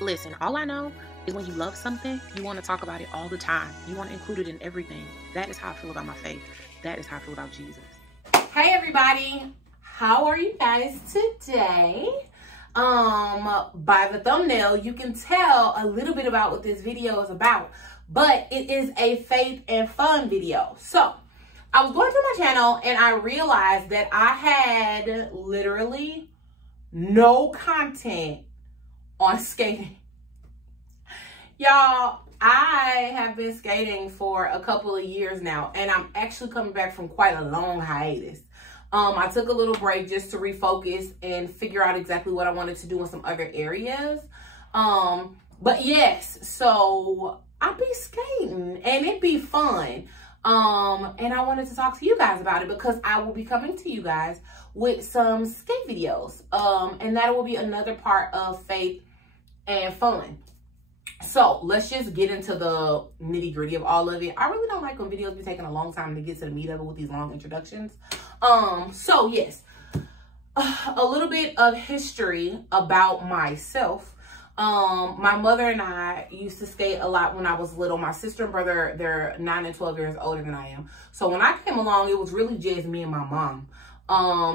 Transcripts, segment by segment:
Listen, all I know is when you love something, you want to talk about it all the time. You want to include it in everything. That is how I feel about my faith. That is how I feel about Jesus. Hey everybody, how are you guys today? By the thumbnail, you can tell a little bit about what this video is about, but it is a faith and fun video. So I was going through my channel and I realized that I had literally no content on skating. Y'all, I have been skating for a couple of years now, and I'm actually coming back from quite a long hiatus. I took a little break just to refocus and figure out exactly what I wanted to do in some other areas. But yes, so I'll be skating and it'd be fun. And I wanted to talk to you guys about it because I will be coming to you guys with some skate videos. And that will be another part of faith and fun. So let's just get into the nitty gritty of all of it. I really don't like when videos be taking a long time to get to the meat of it with these long introductions. So yes, a little bit of history about myself. My mother and I used to skate a lot when I was little. My sister and brother, they're 9 and 12 years older than I am. So when I came along, it was really just me and my mom.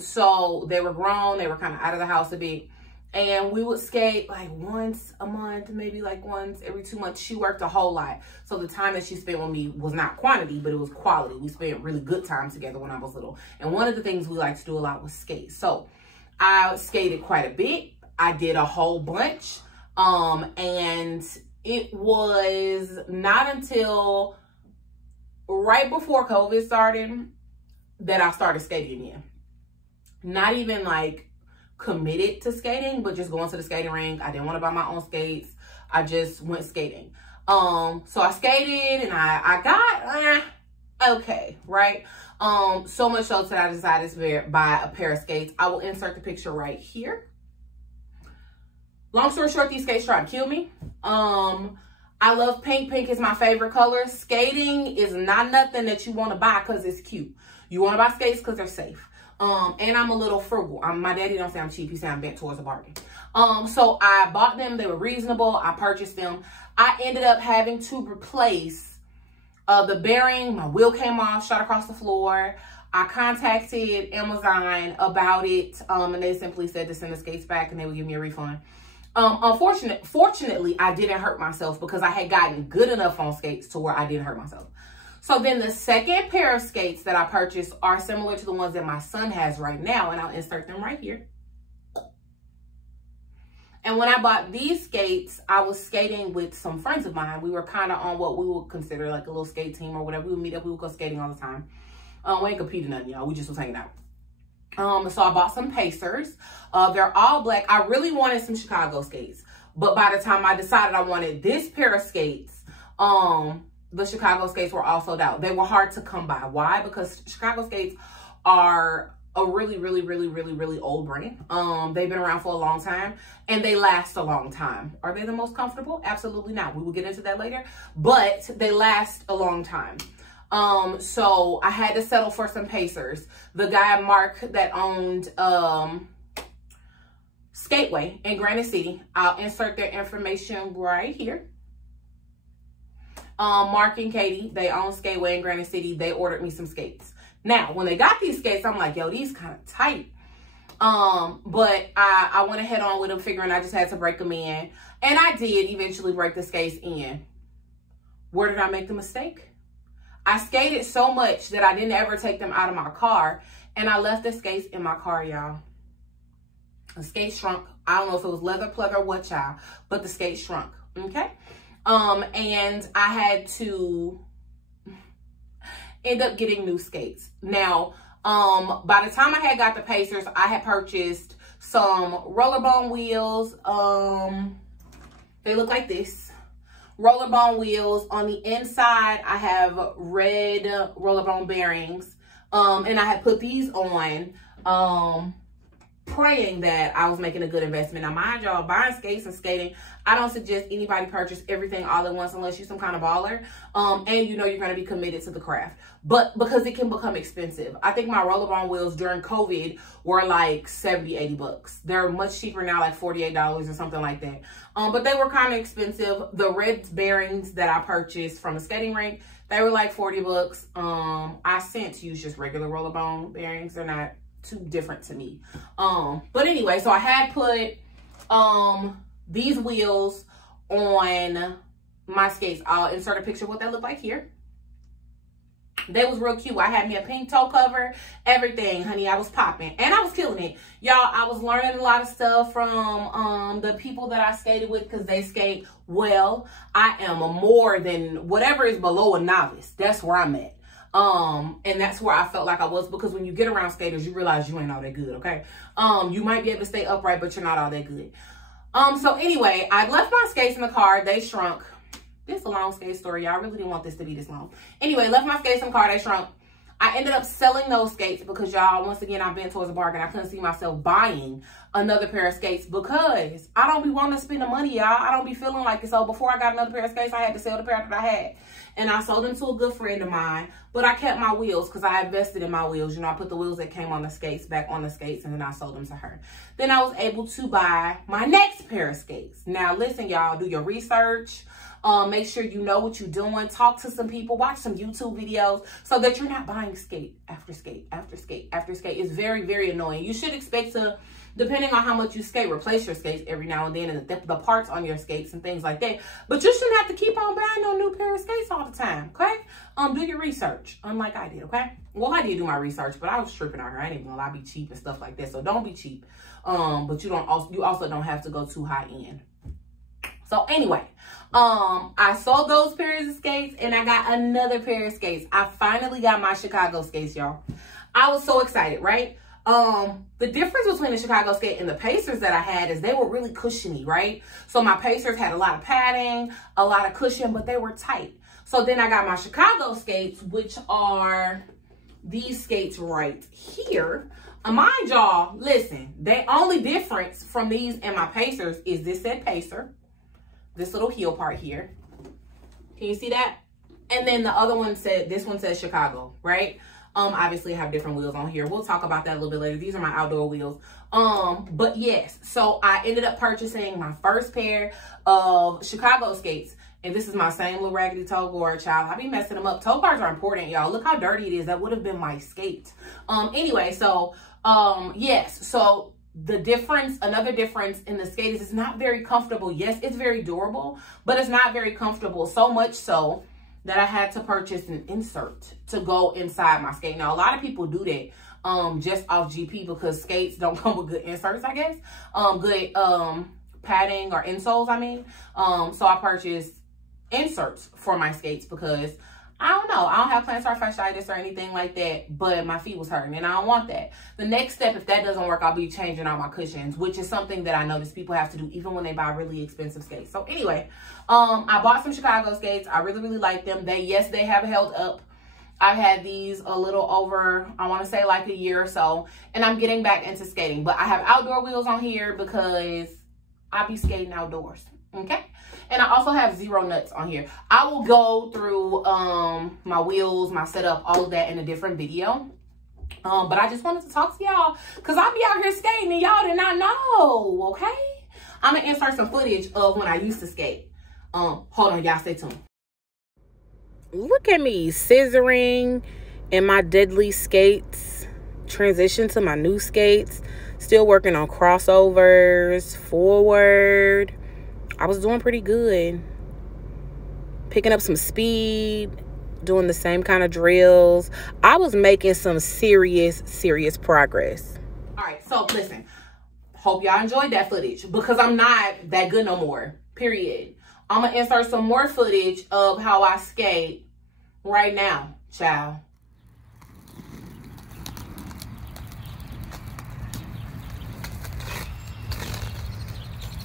So they were grown, they were kind of out of the house a bit. And we would skate like once a month, maybe like once every 2 months. She worked a whole lot. So the time that she spent with me was not quantity, but it was quality. We spent really good time together when I was little. And one of the things we liked to do a lot was skate. So I skated quite a bit. I did a whole bunch. And it was not until right before COVID started that I started skating again. Not even like committed to skating, but just going to the skating rink. I didn't want to buy my own skates. I just went skating. So I skated and I got okay, right? So much so that I decided to buy a pair of skates. I will insert the picture right here. Long story short, these skates tried to kill me. I love pink. Pink is my favorite color. Skating is not nothing that you want to buy because it's cute. You want to buy skates because they're safe. And I'm a little frugal. My daddy don't say I'm cheap. He say I'm bent towards a bargain. So I bought them. They were reasonable. I purchased them. I ended up having to replace the bearing. My wheel came off, shot across the floor. I contacted Amazon about it. And they simply said to send the skates back and they would give me a refund. Fortunately, I didn't hurt myself because I had gotten good enough on skates to where I didn't hurt myself. So then the second pair of skates that I purchased are similar to the ones that my son has right now. And I'll insert them right here. And when I bought these skates, I was skating with some friends of mine. We were kind of on what we would consider like a little skate team or whatever. We would meet up. We would go skating all the time. We ain't competing nothing, y'all. We just was hanging out. So I bought some Pacers. They're all black. I really wanted some Chicago skates. But by the time I decided I wanted this pair of skates, the Chicago skates were all sold out. They were hard to come by. Why? Because Chicago skates are a really old brand. They've been around for a long time and they last a long time. Are they the most comfortable? Absolutely not. We will get into that later, but they last a long time. So I had to settle for some Pacers. The guy, Mark, that owned, Skateway in Granite City, I'll insert their information right here. Mark and Katie, they own Skateway in Granite City. They ordered me some skates. Now, when they got these skates, I'm like, yo, these kind of tight. But I went ahead on with them, figuring I just had to break them in. And I did eventually break the skates in. Where did I make the mistake? I skated so much that I didn't ever take them out of my car. And I left the skates in my car, y'all. The skates shrunk. I don't know if it was leather, pleather, what, child. But the skates shrunk, okay? And I had to end up getting new skates. Now, by the time I had got the Pacers, I had purchased some rollerbone wheels. They look like this. Rollerbone wheels. On the inside, I have red rollerbone bearings. And I had put these on praying that I was making a good investment. Now, mind y'all, buying skates and skating, I don't suggest anybody purchase everything all at once unless you're some kind of baller. And you know you're going to be committed to the craft. But because it can become expensive. I think my rollerball wheels during COVID were like 70, 80 bucks. They're much cheaper now, like $48 or something like that. But they were kind of expensive. The red bearings that I purchased from a skating rink, they were like 40 bucks. I sent to use just regular rollerball bearings. They're not too different to me. But anyway, so I had put these wheels on my skates. I'll insert a picture of what they look like here. They was real cute. I had me a pink toe cover, everything, honey. I was popping and I was killing it. Y'all, I was learning a lot of stuff from the people that I skated with because they skate well. I am a more than whatever is below a novice. That's where I'm at. And that's where I felt like I was, because when you get around skaters, you realize you ain't all that good, okay? You might be able to stay upright, but you're not all that good. So anyway, I left my skates in the car. They shrunk. This is a long skate story, y'all. I really didn't want this to be this long. Anyway, left my skates in the car. They shrunk. I ended up selling those skates because, y'all, once again, I've been towards a bargain. I couldn't see myself buying another pair of skates because I don't be wanting to spend the money, y'all. I don't be feeling like it. So before I got another pair of skates, I had to sell the pair that I had. And I sold them to a good friend of mine. But I kept my wheels because I invested in my wheels. You know, I put the wheels that came on the skates back on the skates, and then I sold them to her. Then I was able to buy my next pair of skates. Now, listen, y'all, do your research. Make sure you know what you're doing. Talk to some people. Watch some YouTube videos so that you're not buying skate after skate after skate after skate. It's very, very annoying. You should expect to, depending on how much you skate, replace your skates every now and then, and the parts on your skates and things like that. But you shouldn't have to keep on buying no new pair of skates all the time, okay? Do your research, unlike I did, okay? Well, I did do my research, but I was tripping on her. I ain't even gonna lie, be cheap and stuff like that. So don't be cheap. But you also don't have to go too high end. So anyway, I sold those pairs of skates and I got another pair of skates. I finally got my Chicago skates, y'all. I was so excited, right? The difference between the Chicago skate and the Pacers that I had is they were really cushiony, right? So my Pacers had a lot of padding, a lot of cushion, but they were tight. So then I got my Chicago skates, which are these skates right here. Mind y'all, listen, the only difference from these and my Pacers is this said Pacer. This little heel part here. Can you see that? And then the other one said, this one says Chicago, right? Obviously I have different wheels on here. We'll talk about that a little bit later. These are my outdoor wheels. But yes, so I ended up purchasing my first pair of Chicago skates. And this is my same little raggedy toe guard, child. I be messing them up. Toe guards are important, y'all. Look how dirty it is. That would have been my skate. Anyway, so yes, so the difference, another difference in the skate is it's not very comfortable. Yes, it's very durable, but it's not very comfortable. So much so that I had to purchase an insert to go inside my skate. Now, a lot of people do that just off GP because skates don't come with good inserts, I guess. Good padding or insoles, I mean. So I purchased inserts for my skates because I don't know. I don't have plantar fasciitis or anything like that, but my feet was hurting and I don't want that. The next step, if that doesn't work, I'll be changing all my cushions, which is something that I notice people have to do even when they buy really expensive skates. So anyway, I bought some Chicago skates. I really, really like them. They have held up. I've had these a little over, I want to say like a year or so, and I'm getting back into skating. But I have outdoor wheels on here because I be skating outdoors, okay? And I also have zero nuts on here. I will go through my wheels, my setup, all of that in a different video. But I just wanted to talk to y'all because I be out here skating and y'all did not know, okay? I'm going to insert some footage of when I used to skate. Hold on, y'all, stay tuned. Look at me scissoring in my deadly skates. Transition to my new skates. Still working on crossovers, forward. I was doing pretty good. Picking up some speed, doing the same kind of drills. I was making some serious progress. All right, so listen. Hope y'all enjoyed that footage because I'm not that good no more, period. I'm going to insert some more footage of how I skate right now, child.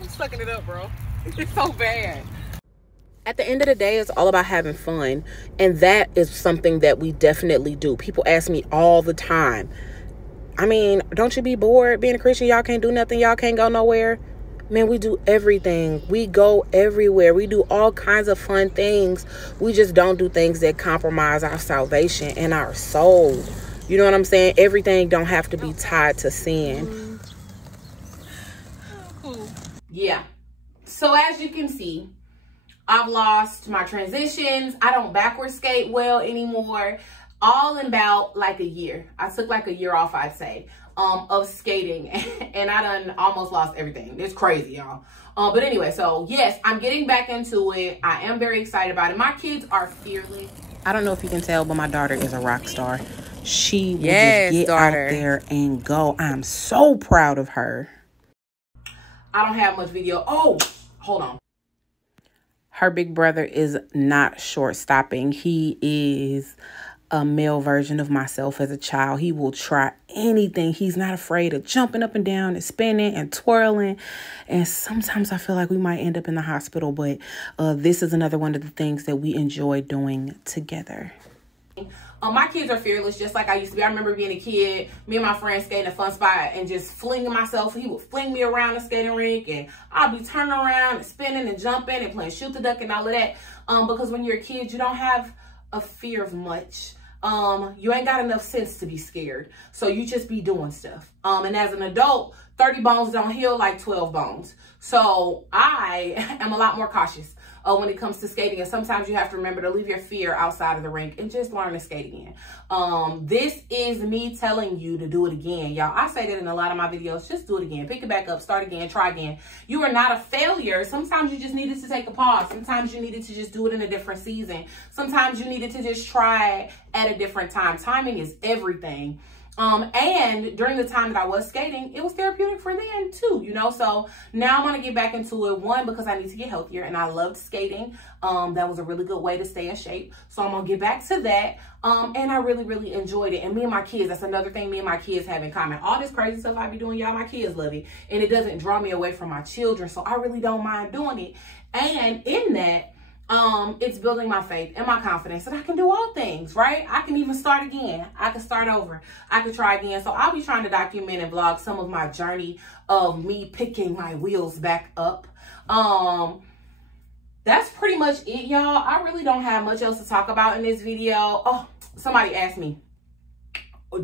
I'm sucking it up, bro. It's so bad. At the end of the day, it's all about having fun. And that is something that we definitely do. People ask me all the time, I mean, don't you be bored being a Christian? Y'all can't do nothing. Y'all can't go nowhere. Man, we do everything. We go everywhere. We do all kinds of fun things. We just don't do things that compromise our salvation and our soul. You know what I'm saying? Everything don't have to be tied to sin. Yeah. So as you can see, I've lost my transitions. I don't backward skate well anymore. All in about like a year. I took like a year off, I'd say, of skating, and I done almost lost everything. It's crazy, y'all. But anyway, so yes, I'm getting back into it. I am very excited about it. My kids are fearless. I don't know if you can tell, but my daughter is a rock star. She will just get out there and go. I'm so proud of her. I don't have much video. Oh, hold on. Her big brother is not short stopping. He is a male version of myself as a child. He will try anything. He's not afraid of jumping up and down and spinning and twirling. And sometimes I feel like we might end up in the hospital, but this is another one of the things that we enjoy doing together. My kids are fearless, just like I used to be. I remember being a kid, me and my friend skating a fun spot and just flinging myself. He would fling me around the skating rink, and I'll be turning around and spinning and jumping and playing shoot the duck and all of that. Because when you're a kid, you don't have a fear of much. You ain't got enough sense to be scared. So you just be doing stuff. And as an adult, 30 bones don't heal like 12 bones. So I am a lot more cautious when it comes to skating. And sometimes you have to remember to leave your fear outside of the rink and just learn to skate again. This is me telling you to do it again, y'all. I say that in a lot of my videos. Just do it again. Pick it back up. Start again. Try again. You are not a failure. Sometimes you just needed to take a pause. Sometimes you needed to just do it in a different season. Sometimes you needed to just try at a different time. Timing is everything. And during the time that I was skating, it was therapeutic for them too, you know? So now I'm going to get back into it. One, because I need to get healthier, and I loved skating. That was a really good way to stay in shape. So I'm going to get back to that. And I really, really enjoyed it. And me and my kids, that's another thing me and my kids have in common. All this crazy stuff I be doing, y'all, my kids love it. And it doesn't draw me away from my children. So I really don't mind doing it. And in that, it's building my faith and my confidence that I can do all things, right? I can even start again. I can start over. I can try again. So I'll be trying to document and vlog some of my journey of me picking my wheels back up. That's pretty much it, y'all. I really don't have much else to talk about in this video. Oh, somebody asked me,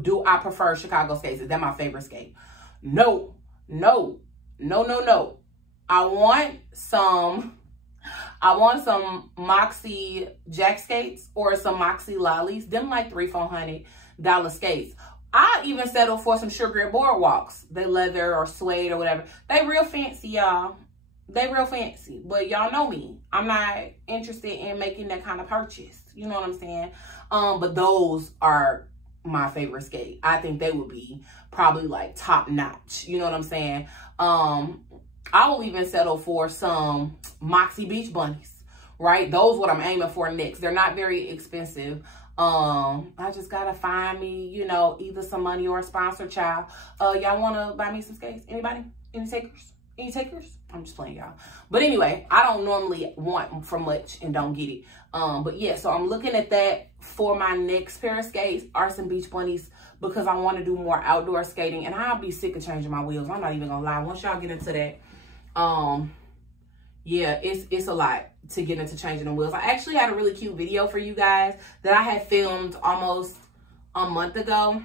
do I prefer Chicagoskates? Is that my favorite skate? No, no, no, no, no. I want some Moxie Jack skates or some Moxie lollies. Them like $300-$400 skates. I even settle for some sugar boardwalks. They leather or suede or whatever. They real fancy, y'all. They real fancy. But y'all know me. I'm not interested in making that kind of purchase. You know what I'm saying? But those are my favorite skate. I think they would be probably like top notch. You know what I'm saying? I will even settle for some Moxie Beach Bunnies, right? Those what I'm aiming for next. They're not very expensive. I just gotta find me, you know, either some money or a sponsor, child. Y'all wanna buy me some skates? Anybody? Any takers? Any takers? I'm just playing, y'all. But anyway, I don't normally want for much and don't get it. But yeah, so I'm looking at that for my next pair of skates are some Beach Bunnies, because I want to do more outdoor skating, and I'll be sick of changing my wheels. I'm not even gonna lie. Once y'all get into that, yeah, it's a lot to get into changing the wheels. I actually had a really cute video for you guys that I had filmed almost a month ago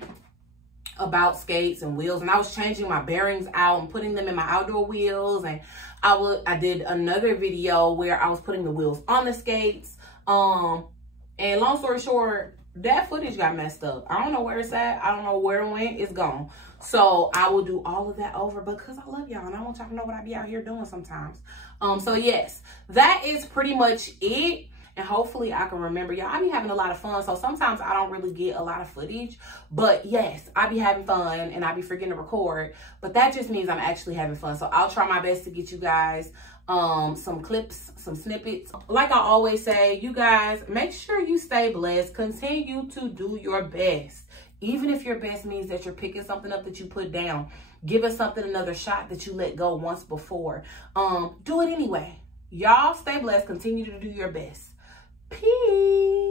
about skates and wheels, and I was changing my bearings out and putting them in my outdoor wheels, and I did another video where I was putting the wheels on the skates. And long story short, that footage got messed up. I don't know where it's at. I don't know where it went. It's gone. So I will do all of that over because I love y'all and I want y'all to know what I be out here doing sometimes. So yes, that is pretty much it. And hopefully I can remember y'all. I be having a lot of fun. So sometimes I don't really get a lot of footage. But yes, I be having fun and I be forgetting to record. But that just means I'm actually having fun. So I'll try my best to get you guys some clips, some snippets. Like I always say, you guys, make sure you stay blessed. Continue to do your best. Even if your best means that you're picking something up that you put down. Give it something another shot that you let go once before. Do it anyway. Y'all stay blessed. Continue to do your best. Peace.